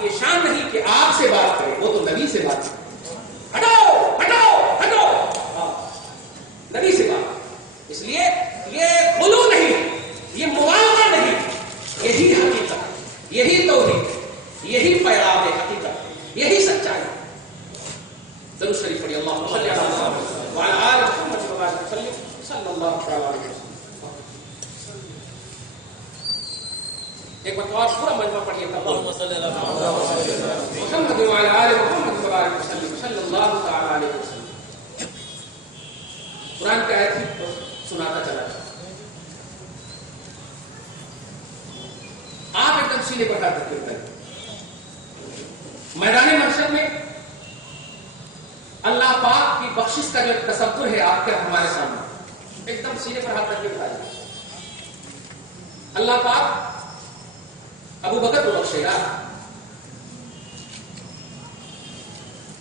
کی یہ شان نہیں کہ آپ سے بات کرے، وہ تو نبی سے بات کرے. ہٹو ہٹو ہٹو، نبی سے بات. اس لیے یہ غلو نہیں، یہ مبالغہ نہیں، یہی حقیقت، یہی توحید، یہی پیغام حقیقت، یہی سچائی. ضرور شریف پڑھی اللہم صلی علی محمد وعلی آل محمد وبارک وسلم صلی اللہ علیہ وسلم. ایک مرتبہ اور پورا مجمع پڑھیے اللہم صلی علی محمد وعلی آل محمد وبارک وسلم صلی اللہ تعالی علیہ وسلم. قرآن کی آیت تو سناتا چلا جائے. آپ ایک دم سینے پر ہاتھ رکھے ہوئے میدان محشر میں اللہ پاک کی بخشش کا جو تصور ہے آپ کے ہمارے سامنے، ایک دم سینے پر ہاتھ رکھ کے بتائیے. اللہ پاک ابو بکر کو بخشے گا،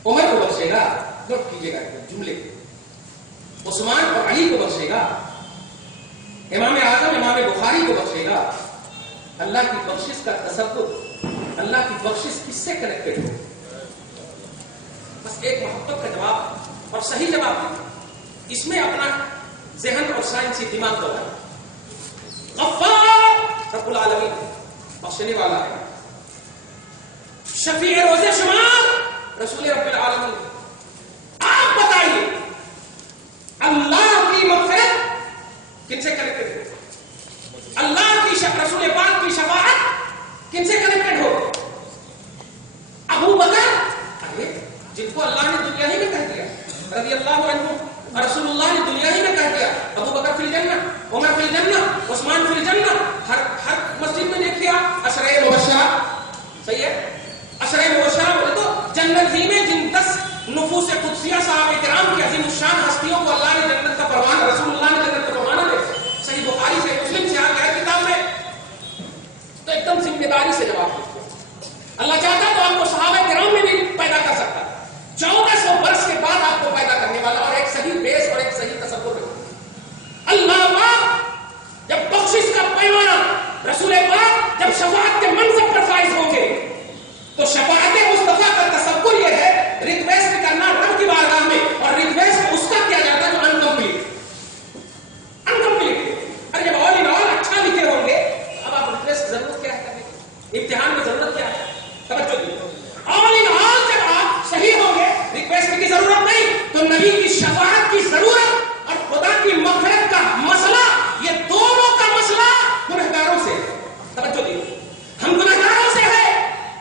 عمر کو بخشے گا، نوٹ کیجیے گا جملے، عثمان اور علی کو بخشے گا، امام اعظم امام بخاری کو بخشے گا. اللہ کی بخشش کا تصور، اللہ کی بخشش کس سے کنیکٹڈ ہو؟ بس ایک محبت کا جواب اور صحیح جواب ہے. اس میں اپنا ذہن اور سائنسی دماغ دوڑائیں. غفار رب العالمین بخشنے والا ہے، شفیع روز شمار رسول رب العالمین. آپ بتائیے اللہ کی مغفرت کن سے کنیکٹڈ ہو؟ اللہ کی رسول پاک کی شفاعت کن سے کنیکٹڈ ہو؟ ابو بکر جن کو اللہ نے دنیا ہی میں کہہ دیا رضی اللہ عنہ، رسول اللہ نے دنیا ہی میں کہہ دیا ابو بکر فی الجنہ، عمر فی الجنہ، عثمان فی الجنہ. ہر مسجد میں دیکھیا عشرہ مبشرہ، صحیح ہے، عشرہ مبشرہ بولے تو جنت ہی میں جن 10 نفوس قدسیہ صحابہ کرام کی عظیم الشان ہستیوں کو اللہ نے جنت کا پروانہ، رسول اللہ نے جنت کا پروانہ دیا. صحیح بخاری سے مسلم سے آ گیا کتاب میں. تو ایک دم ذمہ داری سے جواب دیتے. اللہ چاہتا تو آپ کو صحابہ کرام میں بھی پیدا کر سکتا، 1400 برس کے بعد آپ کو پیدا کرنے والا اور ایک صحیح بیس اور ایک صحیح تصور رکھتا. اللہ پاک جب بخشش کا پیمانہ، رسول پاک جب شفاعت کے منصب پر فائز ہوں گے تو شفاعت مصطفیٰ کا تصور یہ ہے ریکویسٹ کرنا رب کی بارگاہ میں، اور ریکویسٹ اس کا کیا جاتا ہے جو انکمپلیٹ. ارے جب اور اچھا لکھے ہوں گے اب آپ ریکویسٹ ضرورت کیا ہے کرنے کی؟ امتحان میں ضرورت کیا ہے؟ توجہ دیجیے. آل جب آپ صحیح ہوں گے ریکویسٹ کی ضرورت نہیں تو نبی کی شفاعت کی ضرورت اور خدا کی مغفرت کا مسئلہ، یہ دونوں کا مسئلہ گنہگاروں سے. توجہ دیجیے، ہم گنہگاروں سے ہے.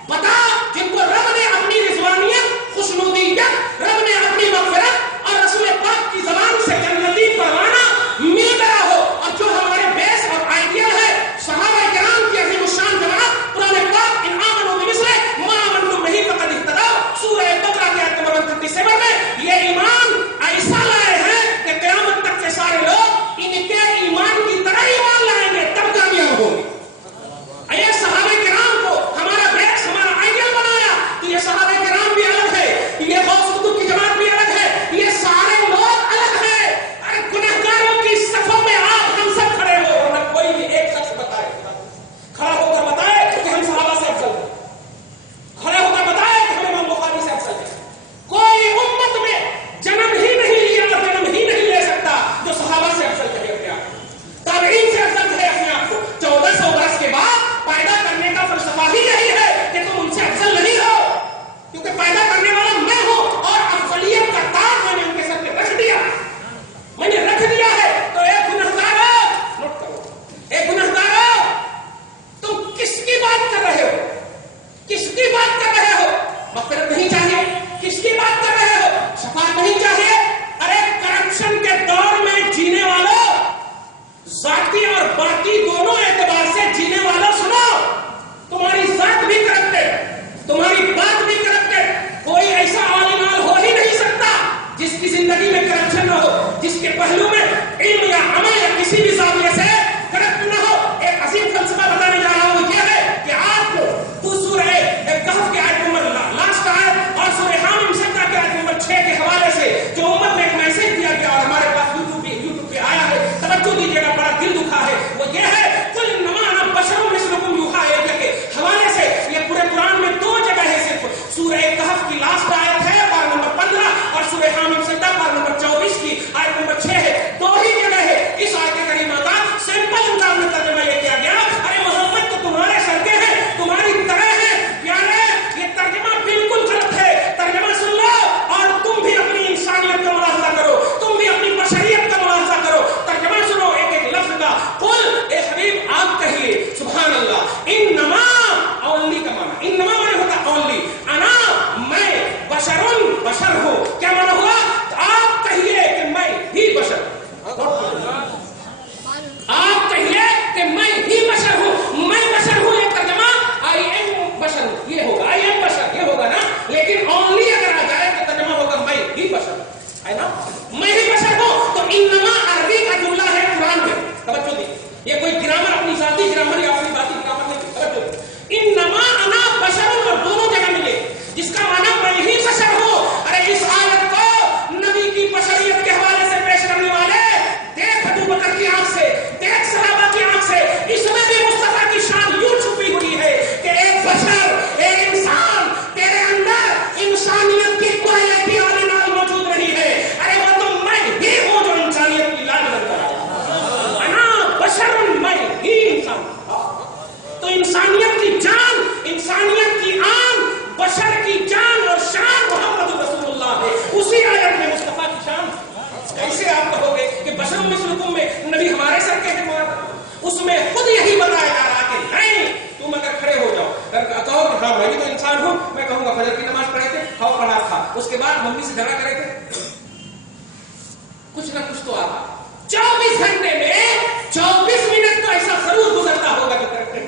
بتا جن کو رب نے اپنی رضوانیت، خوشنودیت، رب نے اپنی مغفرت اور رسول پاک کی زبان سے جنتی پروانہ مل گیا ہو، اور جو ہمارے بیس اور آئیڈیل ہے صحابہ کرام کی عظیم الشان جماعت، قرآن پاک ان آمنوا بمثلہ ما آمنتم بہ فقد اہتدوا، سورہ بقرہ کی آیت نمبر 137 میں یہ ایمان تو انسانیت کی جان، انسانیت کی آن، بشر کی جان اور شان محمد رسول اللہ ہے. اسی آیت میں مصطفیٰ کی شان. کیسے آپ کہو گے کہ بشر مثلکم میں نبی ہمارے سر کے ہیں؟ اس میں خود یہی بتایا جا رہا کہ نہیں، تم اگر کھڑے ہو جاؤ کہو کہ ہاں میں بھی تو انسان ہوں، میں کہوں گا فجر کی نماز پڑھے تھے، کھاؤ پڑھا تھا، اس کے بعد ممی سے جھگڑا کرے تھے، کچھ نہ کچھ تو آتا. 24 گھنٹے میں 24 منٹ تو ایسا ضرور گزرتا ہوگا جو کرتے ہیں.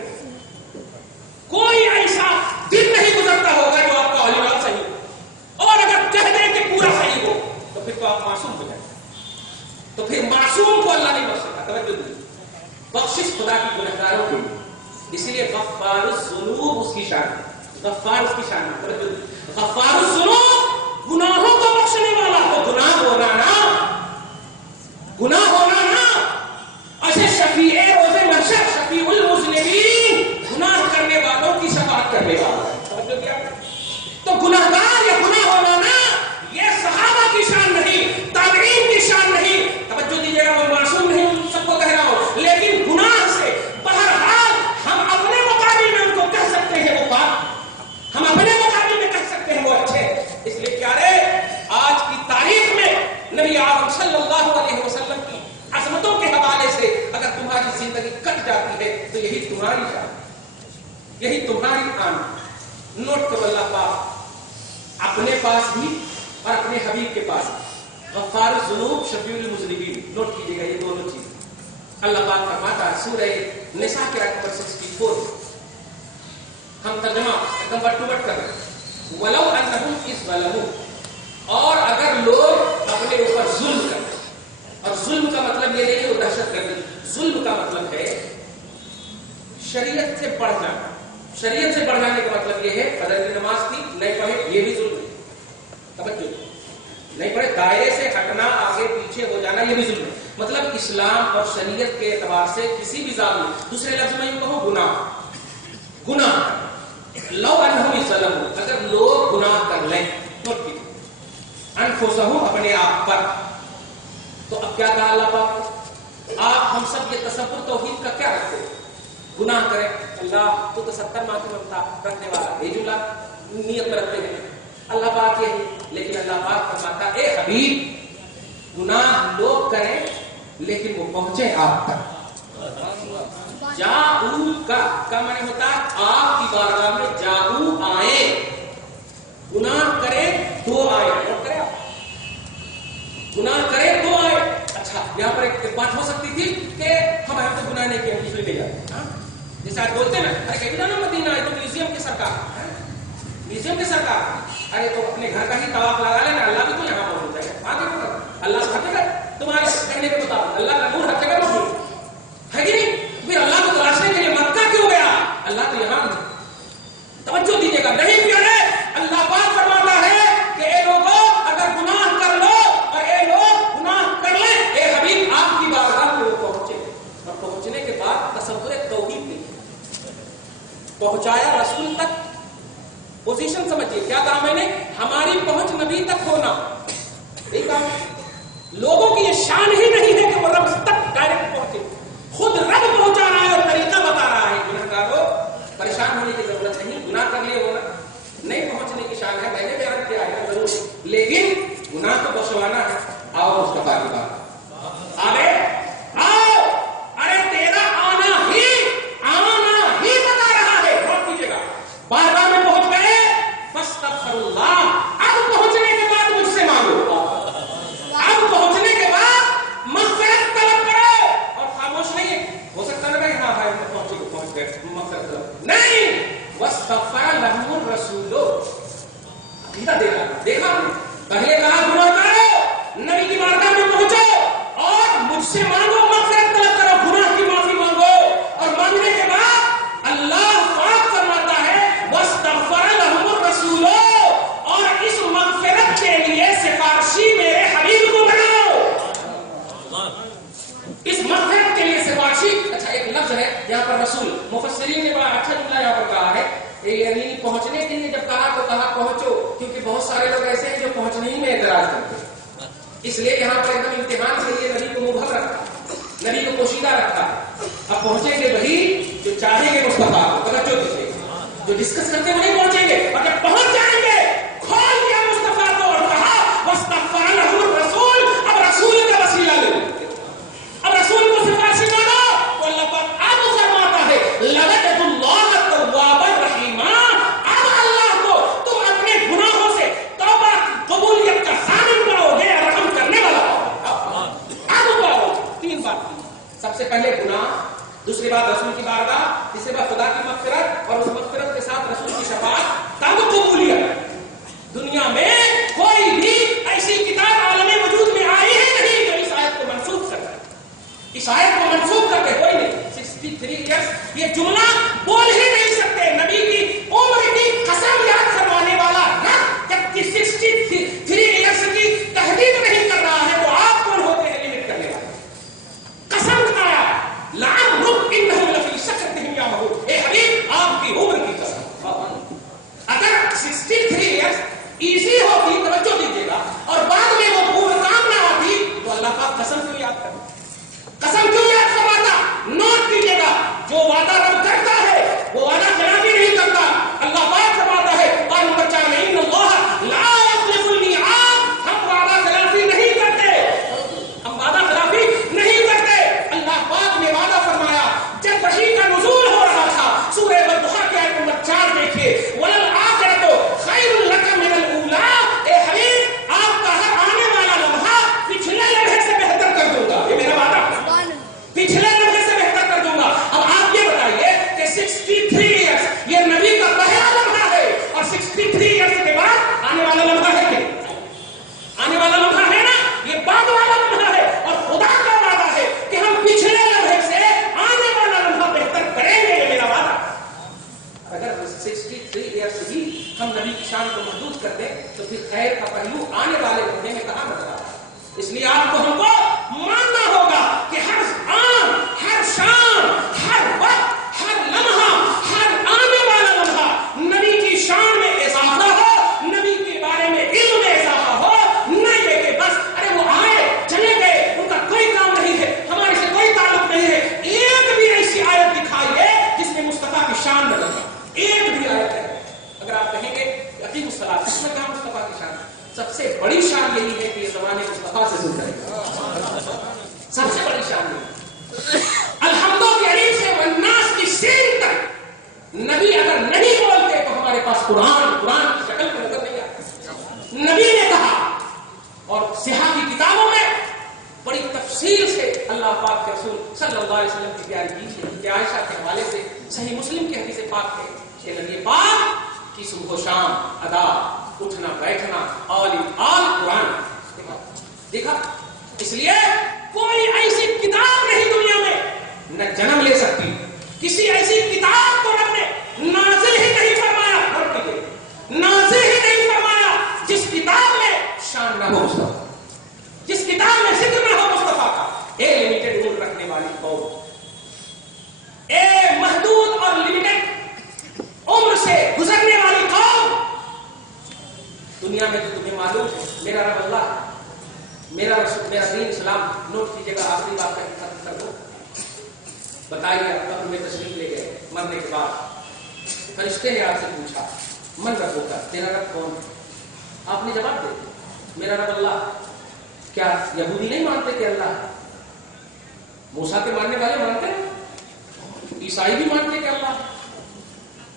کوئی ایسا دن نہیں گزرتا ہوگا جو آپ کا احوال صحیح ہو. اور اگر کہہ دیں کہ پورا صحیح ہو تو پھر تو آپ معصوم ہو جائیں. تو پھر معصوم کو اللہ نہیں بخش سکتا. توجہ دیجیے، بخشش خدا کی گنہگاروں کو، اسی لیے غفار الذنوب اس کی شان ہے. غفار اس کی شان ہے. توجہ دیجیے، غفار الذنوب گناہوں کو بخشنے والا. تو گناہ ہونا نا، گناہ ہونا نا. اچھا شفیع روز محشر، شفیع المذنبین، گناہ کرنے والوں کی شفاعت کرنے والا. توجہ کیا؟ تو گناہگار یا گناہ ہونا نا، یہ صحابہ کی شان نہیں، تابعین کی شان نہیں. توجہ دیجیے گا، میں معصوم نہیں سب کو کہہ رہا ہوں، لیکن گناہ سے بہرحال ہم اپنے مقابل میں ان کو کہہ سکتے ہیں وہ پاک، ہم اپنے مقابل میں کہہ سکتے ہیں وہ اچھے. اس لیے پیارے، آج کی تاریخ میں نبی اعظم صلی اللہ علیہ وسلم کی عظمتوں کے حوالے سے اگر تمہاری زندگی کٹ جاتی ہے تو یہی تمہاری شان، یہی تمہاری آن. نوٹ کرو، اللہ پاک اپنے پاس بھی اور اپنے حبیب کے پاس بھی. غفار الذنوب، شفیع المذنبین، نوٹ کیجیے گا یہ دونوں چیز. اللہ پاک فرماتا ہے سورہ نساء کے آیت نمبر 64، ہم ترجمہ ایک دم بٹ ٹو بٹ کر رہے ہیں. وَلَوْ أَنَّهُمْ إِذْ ظَلَمُوا، اور اگر لوگ اپنے اوپر ظلم کرتے، اور ظلم کا مطلب یہ نہیں کہ وہ دہشت گردی، ظلم کا مطلب ہے شریعت سے بڑھ جانا. شریعت سے بڑھ جانے کا مطلب یہ ہے فجر کی نماز تھی نہیں پڑھے، یہ بھی ظلم ہے. توجہ، نہیں پڑھے، دائرے سے ہٹنا، آگے پیچھے ہو جانا، یہ بھی ظلم ہے. مطلب اسلام اور شریعت کے اعتبار سے کسی بھی ظالم، دوسرے لفظ میں یوں کہو گناہ، گناہ. لو انہم ظلموا، اگر لوگ گناہ کر لیں، نوٹ کیجیے، انفسہم، اپنے آپ پر. تو اب کیا کہا اللہ پاک؟ آپ ہم سب یہ تصور توحید کا کیا رکھتے ہیں؟ گناہ کریں، اللہ تو 70 معافی مانگتا رکھنے والا، یہ جملہ نیت میں رکھتے ہیں اللہ پاک یہی. لیکن اللہ پاک فرماتا اے حبیب، گناہ لوگ کریں لیکن وہ پہنچے آپ تک. جاؤ کا معنی ہوتا ہے آپ کی بارگاہ میں جاؤ آئے. گناہ کرے تو آئے، گناہ کرے تو آئے. اچھا، یہاں پر ایک بات ہو سکتی تھی کہ ہم تو گناہ نہیں کیا، دوسرے لے جاتے. جیسے آج بولتے ہیں نا، ارے کہیں نا مدینہ ہے تو میوزیم کی سرکار، میوزیم کی سرکار. ارے تو اپنے گھر کا ہی طواف لگا لینا، اللہ بھی تو یہاں موجود ہے. آگے اللہ سے ہر جگہ تمہارے کہنے کے مطابق اللہ کا نور ہر جگہ موجود ہے کہ نہیں؟ پھر اللہ کو تلاشنے کے لیے مکہ کیوں گیا؟ اللہ تو یہاں نہیں. توجہ دیجیے گا، نہیں پیارے، اللہ پاک فرماتا ہے کہ اے لوگوں اگر گناہ کر لو اور اے لوگ گناہ کر لیں، اے حبیب آپ کی بارگاہ میں وہ پہنچے. اور پہنچنے کے بعد تصور توحید نہیں پہنچایا رسول تک. پوزیشن سمجھیے کیا کہا میں نے، ہماری پہنچ نبی تک ہونا. ایک کام لوگوں کی یہ شان ہی نہیں ہے کہ وہ رب تک ڈائریکٹ پہنچے. خود رب پہنچا رہا ہے اور طریقہ بتا رہا ہے. گنہگاروں پریشان ہونے کی ضرورت نہیں، گناہ کر لیے ہونا نہیں پہنچنے کی شان ہے. میں نے بیان کیا ہے ضرور، لیکن گناہ کو بخشوانا ہے. آؤ مصطفیٰ کی بات آگے آؤ. ارے تیرا آنا ہی بتا رہا ہے. غور کیجیے گا، بارگاہ میں پہنچ گئے، فاستغفر اللہ. اب پہنچنے کے بعد مجھ سے مانگو، اب پہنچنے کے بعد مغفرت طلب کرو. اور خاموش نہیں ہے، ہو سکتا ہے کہ ہاں بھائی پہنچ گئے مغفرت طلب نہیں. واستغفر لهم الرسول، عقیدہ دیکھا پہلے کہا گناہ کرو، نبی کی بارگاہ میں پہنچو اور مجھ سے مانگو، مغفرت طلب کرو، گناہ کی معافی مانگو. اور مانگنے کے بعد اللہ پاک فرماتا ہے واستغفر لهم الرسول، اور اس مغفرت کے لیے سفارشی میرے حبیب کو بناؤ. اس مغفرت کے لیے سفارشی. اچھا، ایک لفظ ہے یہاں پر رسول، مفسرین نے بڑا اچھا جملہ یہاں پر کہا ہے، یعنی پہنچنے کے لیے جب کہا تو کہا پہنچو، کیونکہ بہت سارے لوگ ایسے ہیں جو پہنچنے ہی میں اعتراض کرتے ہیں. اس لیے یہاں پر ایک دم امتحان کے لیے نبی کو مبہم رکھا، نبی کو پوشیدہ رکھا. اب پہنچیں گے وہی جو چاہیں گے مصطفیٰ کو، توجہ دیجیے، جو ڈسکس کرتے ہوئے نہیں پہنچیں گے، اور جب پہنچ جائیں گے کھول دیا مصطفیٰ کو اور کہا واستغفر له الرسول، اب رسول کا وسیلہ لے، اب رسول کو سفارشی مانو، تو اللہ پاک اب فرماتا ہے لوجد اللہ توابا رحیما، اب اللہ کو تم اپنے گناہوں سے توبہ قبولیت کا ضامن پاؤ گے، رحم کرنے والا پاؤ گے، اب پاؤ گے۔ 3 بات، سب سے پہلے گناہ، دوسری بات رسول کی بارگاہ، تیسری بات خدا کی مغفرت، اور اس مغفرت کے ساتھ رسول کی شفاعت، تب قبولیت۔ دنیا میں کوئی بھی ایسی کتاب عالم وجود میں آئی ہے نہیں جو اس آیت کو منسوخ کرتا ہے، اس آیت کو منسوخ کرتے کوئی نہیں۔ 63 ایئرس یہ جملہ بول ہی نہیں سکتے، نبی کی عمر کی قسم یاد کروانے والا رب جب 63 ایئرس کی تحدید نہیں کر رہا ہے تو آپ کون ہوتے ہیں لمٹ کرنے والے؟ قسم کھایا لعمرک انہم لفی سکرتہم یعمہون، اے حبیب آپ کی عمر کی قسم، اگر 63 ایئرس ایزی ہوتی، توجہ دیجیے گا، اور بعد میں وہ عمر کام نہ آتی تو اللہ پاک قسم کیوں یاد کرتا؟ قسم کیوں یاد کرواتا؟ نوٹ کیجیے گا، جو وعدہ رب کرتا ہے وہ وعدہ خلافی نہیں کرتا۔ اللہ پاک فرماتا ہے قال نمبر 4 میں ان اللہ لا یخلف المیعاد، ہم وعدہ خلافی نہیں کرتے، ہم وعدہ خلافی نہیں کرتے۔ اللہ پاک نے وعدہ فرمایا جب وحی کا نزول ہو رہا تھا، سورہ والضحیٰ کی آیت نمبر 4 دیکھیے، وَلَلْآخِرَةُ خَيْرٌ لَكَ مِنَ الْأُولَىٰ، اے حبیب آپ کا ہر آنے والا لمحہ پچھلے لمحے سے بہتر کر دوں گا، یہ میرا وعدہ، پچھلے لمحے سے بہتر کر دوں گا۔ اب آپ یہ بتائیے کہ 63 ایئرس یہ نبی کا پہلا لمحہ ہے، اور 63 ایئرس کے بعد آنے والا لمحہ ہے کہ آنے والا لمحہ ہے نا، یہ بعد والا لمحہ ہے، اور خدا کا وعدہ ہے کہ ہم پچھلے لمحے سے آنے والا لمحہ بہتر کریں گے، یہ میرا وعدہ۔ اگر 63 ایئرس ہی ہم نبی کی شان کو محدود کر دیں تو پھر خیر کا پہلو آنے والے لمحے میں کہاں نظر آ رہا ہے؟ اس لیے آپ کو ہم کو ماننا ہوگا کہ ہر آن، ہر شان، ہر وقت، ہر لمحہ، ہر آنے والا لمحہ نبی کی شان میں اضافہ ہو، نبی کے بارے میں علم میں اضافہ ہو، نہ یہ کہ بس ارے وہ آئے چلے گئے، ان کا کوئی کام نہیں ہے، ہمارے سے کوئی تعلق نہیں ہے۔ ایک بھی ایسی آیت دکھائیے جس میں مصطفیٰ کی شان نظر آئے، ایک بھی آیت ہے۔ اگر آپ کہیں گے کہ اقیم الصلاۃ، اس میں کہاں مصطفیٰ کی شان ہے؟ سب سے بڑی شان یہی ہے کہ یہ زمانے مصطفیٰ سے ظلم کرے گا، سب سے بڑی شان یہ الحمد کے سے والناس کی سین تک نبی اگر نہیں بولتے تو ہمارے پاس قرآن کی شکل میں نظر نہیں آتا۔ نبی نے کہا، اور صحاح کی کتابوں میں بڑی تفصیل سے اللہ پاک کے رسول صلی اللہ علیہ وسلم کی پیاری کی کہ عائشہ کے حوالے سے صحیح مسلم کی حدیث پاک ہے کہ نبی پاک کی صبح و شام ادا، اٹھنا بیٹھنا، آل قرآن دیکھا۔ اس لیے کوئی ایسی کتاب نہیں دنیا میں نہ جنم لے سکتی، کسی ایسی کتاب کو رب نے نازل ہی نہیں فرمایا، نازل ہی نہیں فرمایا جس کتاب میں شان نہ ہو مصطفیٰ، جس کتاب میں ذکر نہ ہو مصطفیٰ کا۔ اے لمیٹڈ عمر رکھنے والی قوم، اے محدود اور لمیٹڈ عمر سے گزرنے والی قوم، دنیا میں تو تمہیں معلوم ہے میرا رب اللہ ہے، میرا رسول، میرا دین اسلام۔ نوٹ کیجیے گا، آخری بات ختم کر دو۔ بتائیے قبر میں تشریف لے گئے، مرنے کے بعد فرشتے نے آپ سے پوچھا من رب کا، تیرا رب کون ہے؟ آپ نے جواب دے دیا میرا رب اللہ۔ کیا یہودی نہیں مانتے کہ اللہ ہے؟ موسیٰ کے ماننے والے مانتے ہیں، عیسائی بھی مانتے کہ اللہ ہے،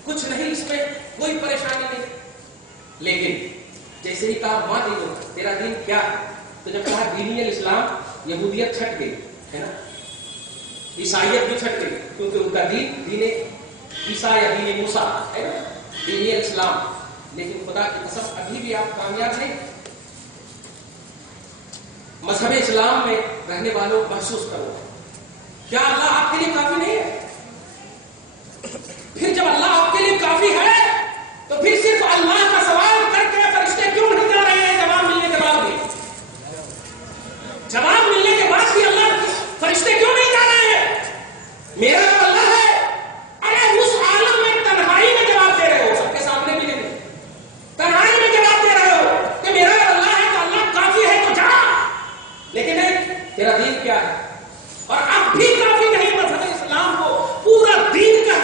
کچھ نہیں، اس میں کوئی پریشانی نہیں۔ لیکن جیسے ہی کہا ماں دے دو تیرا دین کیا ہے، تو جب کہا دینی الاسلام، یہودیت چھٹ گئی ہے نا، عیسائیت بھی چھٹ گئی، کیونکہ ان کا دین عیسیٰ یا دین موسیٰ ہے نا، دینی الاسلام۔ لیکن خدا کی قسم ابھی بھی آپ کامیاب نہیں۔ مذہب اسلام میں رہنے والوں محسوس کرو، کیا اللہ آپ کے لیے کافی نہیں ہے؟ پھر جب اللہ آپ کے لیے کافی ہے تو پھر صرف اللہ کا سوال کر کے فرشتے کیوں نہیں جا رہے ہیں؟ جواب ملنے کے بعد بھی، جواب ملنے کے بعد بھی اللہ فرشتے کیوں نہیں جا رہے ہیں؟ میرا تو اللہ ہے، ارے اس عالم میں تنہائی میں جواب دے رہے ہو، سب کے سامنے بھی نہیں، تنہائی میں جواب دے رہے ہو کہ میرا تو اللہ ہے، تو اللہ کافی ہے تو جا۔ لیکن نہیں، تیرا دین کیا ہے؟ اور اب بھی کافی نہیں، مذہب اسلام کو پورا دین کا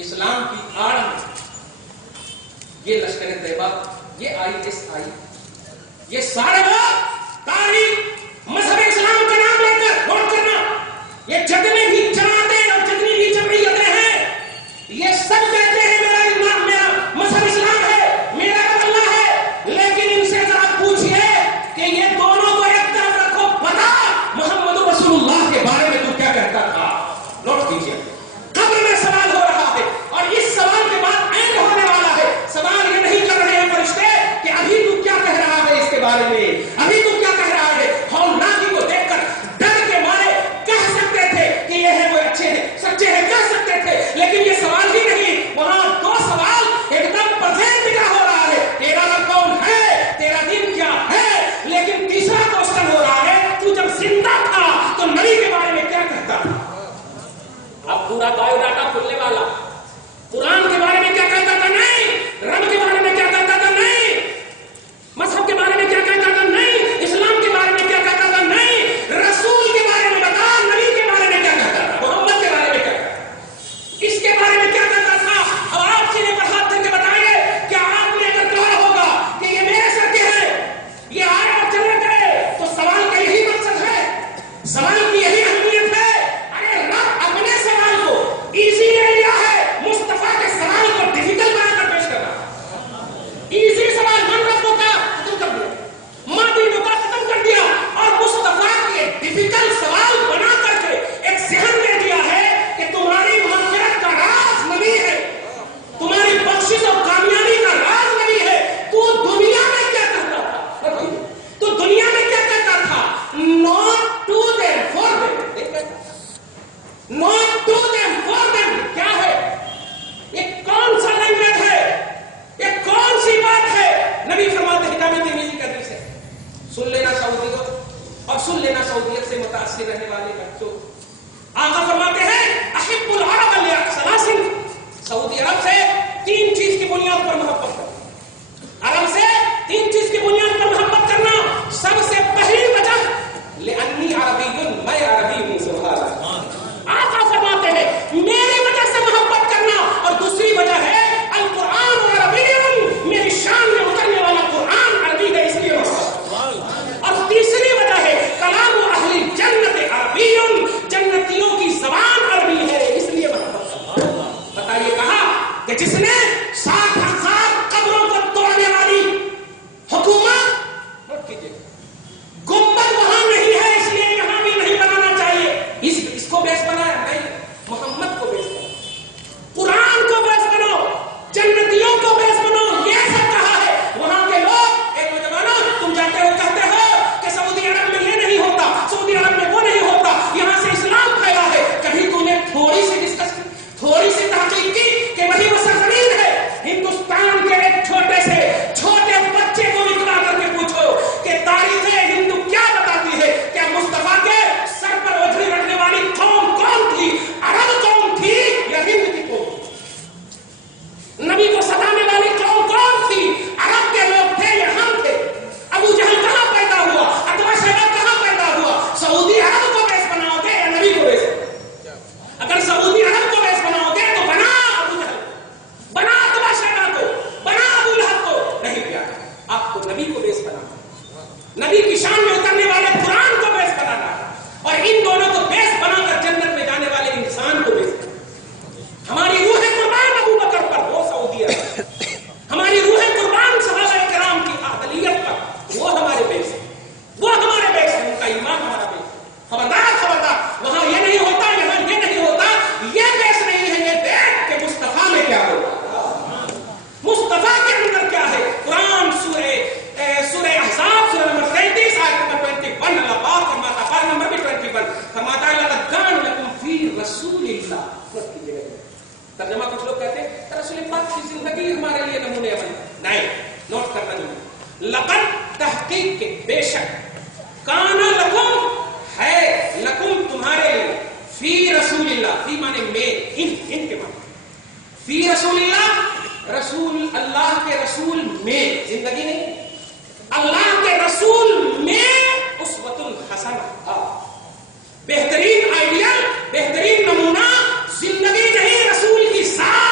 اسلام کی آڑ میں یہ لشکر طیبہ، یہ ISI، یہ سارے لوگ تاریخ مذہب اسلام کا نام لے کر نوٹ کرنا، یہ جتنے بھی جماعتیں اور جتنی بھی جمعیتیں ہیں، یہ سب کہتے ہیں میرا مذہب اسلام ہے، میرا اللہ ہے، لیکن ان سے ذرا پوچھئے کہ یہ دونوں کو ایک طرف رکھو، بتا محمد رسول اللہ کے بارے میں تو کیا کہتا تھا؟ نوٹ کیجیے، قبر میں سوال ہو رہا ہے اور اس سوال کے بعد اینڈ ہونے والا ہے۔ سوال یہ نہیں کر رہے ہیں فرشتے کہ ابھی تو کیا کہہ رہا ہے اس کے بارے میں، ابھی تو کیا کہہ رہا ہے۔ ہولناکی کو دیکھ کر ڈر کے مارے کہہ سکتے تھے کہ یہ ہے وہ اچھے ہیں سچے ہیں، کہہ سکتے تھے، لیکن یہ سوال ہی نہیں، وہاں دو سوال ایک دم پرزینٹ کیا ہو رہا ہے، تیرا رب کون ہے، تیرا دین کیا ہے، لیکن تیسرا کوشچن ہو رہا ہے تو جب زندہ تھا تو نبی کے بارے میں کیا کہتا تھا؟ اب پورا بایو ڈاٹا کھلنے والا، قرآن کے بارے میں کیا کہتا تھا؟ نہیں۔ رب کے بارے میں کیا کہتا تھا؟ نہیں۔ مذہب کے بارے میں کیا کہتا تھا؟ نہیں۔ اسلام کے بارے میں کیا کہتا تھا؟ نہیں۔ رسول کے بارے میں بتا، نبی کے بارے میں کیا کہتا تھا؟ محمد کے بارے میں کیا کہتا تھا؟ اس کے بارے میں کیا کہتا تھا؟ اب آپ سینے پر ہاتھ کر کے بتائیے، کیا آپ نے اگر کہا ہوگا کہ یہ میرے سر کے ہیں، یہ آئے اور چلے گئے، تو سوال کا یہی مقصد ہے، سوال کی یہی اہمیت ہے۔ ارے رب اپنے سوال کو ایزی لے لیا ہے، مصطفیٰ کے سوال کو ڈیفیکلٹ بنا کر پیش کر رہا ہے۔ ایزی سوال من ربوں کا ختم کر دیا، ماں دینوں کا ختم کر دیا، اور مصطفیٰ کے ڈیفیکلٹ سوال بنا کر کے ایک ذہن دے دیا ہے کہ تمہاری مغفرت کا راز نبی ہے، تمہاری بخشش اور کامیابی کا راز نبی ہے۔ تو دنیا میں کیا کرتا تھا؟ تو دنیا میں کیا کرتا تھا؟ not to them for them، not to them for them کیا ہے؟ یہ کون سا لینگویج ہے؟ یہ کون سی بات ہے؟ نبی فرماتے ہیں کتاب ترمذی کا حدیث ہے، سن لینا سعودیوں اور سن لینا سعودیت سے متاثر رہنے والے بچوں، آقا فرماتے ہیں احب العرب لثلاث، سعودی عرب سے تین چیز کی بنیاد پر محبت کرنا، عرب سے تین چیز کی بنیاد پر محبت کرنا۔ سب سے پہلی وجہ لأنی عربی، میں عربی ہوں، سبحان اللہ۔ آقا فرماتے ہیں میری وجہ سے محبت کرنا، اور دوسری وجہ ہے القرآن عربی، میری شان میں اترنے والا قرآن عربی ہے، اس لیے محبت۔ اور تیسری وجہ ہے کلام اہل جنت عربی، جنتیوں کی زبان عربی ہے، اس لیے محبت۔ بتائیے کہا کہ جس نے 60,000 قبروں کو توڑنے والی حکومت، نوٹ کیجیے، گنبد وہاں نہیں ہے اس لیے یہاں بھی نہیں بنانا چاہیے، اس کو بیس بنایا نہیں، محمد کو بیس بنایا، قرآن کو بیس بناؤ، جنتیوں کو بیس بناؤ، یہ سب کہا ہے۔ وہاں کے لوگ ایک نوجوانوں، تم جاتے ہو کہتے ہو کہ سعودی عرب میں یہ نہیں ہوتا، سعودی عرب میں وہ نہیں ہوتا، یہاں سے اسلام پھیلا ہے، کبھی تم نے تھوڑی سی ڈسکس کی، تھوڑی سی تحقیق کی کہ وہی وہ سرزمین ہے؟ ہندوستان کے ایک چھوٹے سے چھوٹے بچے کو اطلاع کر کے پوچھو کہ تاریخ ہندو کیا بتاتی ہے، کیا مصطفیٰ کے سر پر اوجھلی رکھنے والی قوم کون تھی؟ عرب قوم تھی یا ہند کی قوم؟ نبی کو ستانے والی قوم کون تھی؟ عرب کے لوگ تھے یا ہم تھے؟ ابو جہل کہاں پیدا ہوا؟ اتبا شیبہ کہاں پیدا ہوا؟ سعودی عرب کو بیس بناؤ گے یا نبی کو بیس بناؤ؟ اگر سعودی عرب کو بیس بناؤ گے تو بنا ابو جہل، بنا اتبا شیبہ کو، بنا ابو لہب کو، نہیں کیا آپ کو نبی کو بیس بنانا، نبی کی شان میں اترنے والے قرآن کو بیس بنانا، اور ان دونوں کو بیس بنا کر جنت میں جانے والے انسان کو بیس بنانا۔ ہماری روح قربان ابو بکر پر، وہ سعودی عرب، ہماری روح قربان صحابہ کرام کی عادلیت پر، وہ ہمارے بیس ہے، وہ ہمارے بیس ہے، ان کا ایمان ہمارا بیس ہے۔ خبردار خبردار، وہاں یہ نہیں ہوتا، یہاں یہ نہیں ہوتا، یہ بیس نہیں ہے، یہ دیکھ کہ مصطفیٰ میں کیا ہوگا، مصطفیٰ کے اندر کیا ہے۔ قرآن سورہ احزاب سورہ نمبر 33 آیت نمبر 21، اللہ پاک فرماتا، پارہ نمبر بھی 21 فرماتا ہے لقد کان لکم فی رسول اللہ، ترجمہ کچھ لوگ کہتے ہیں رسول پاک کی زندگی ہمارے لیے نمونے عمل، نہیں، نوٹ کرنا نہیں، لقد تحقیق کے بے شک، کانا لکم ہے، لکم تمہارے لیے، فی رسول اللہ، فی مانے میں، ان کے مانے، فی رسول اللہ، رسول اللہ کے رسول میں، زندگی نہیں، اللہ کے رسول میں اسوۃ حسنہ، بہترین آئیڈیل، بہترین نمونہ، زندگی نہیں، رسول کی ذات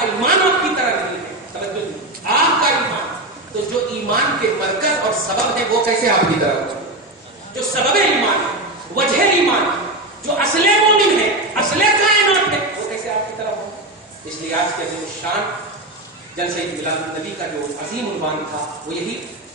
کا ایمان آپ کی طرح نہیں ہے. توجہ دیجیے، آپ کا ایمان تو جو ایمان کے مرکز اور سبب ہے وہ کیسے آپ کی طرح ہوگا؟ جو سبب ایمان ہے، وجہ ایمان ہے، جو اصل مومن ہے، اصل کائنات ہے، وہ کیسے آپ کی طرح ہوگا؟ اس لیے آج کے عظیم الشان جلسہ میلاد النبی کا جو عظیم عنوان تھا وہ یہی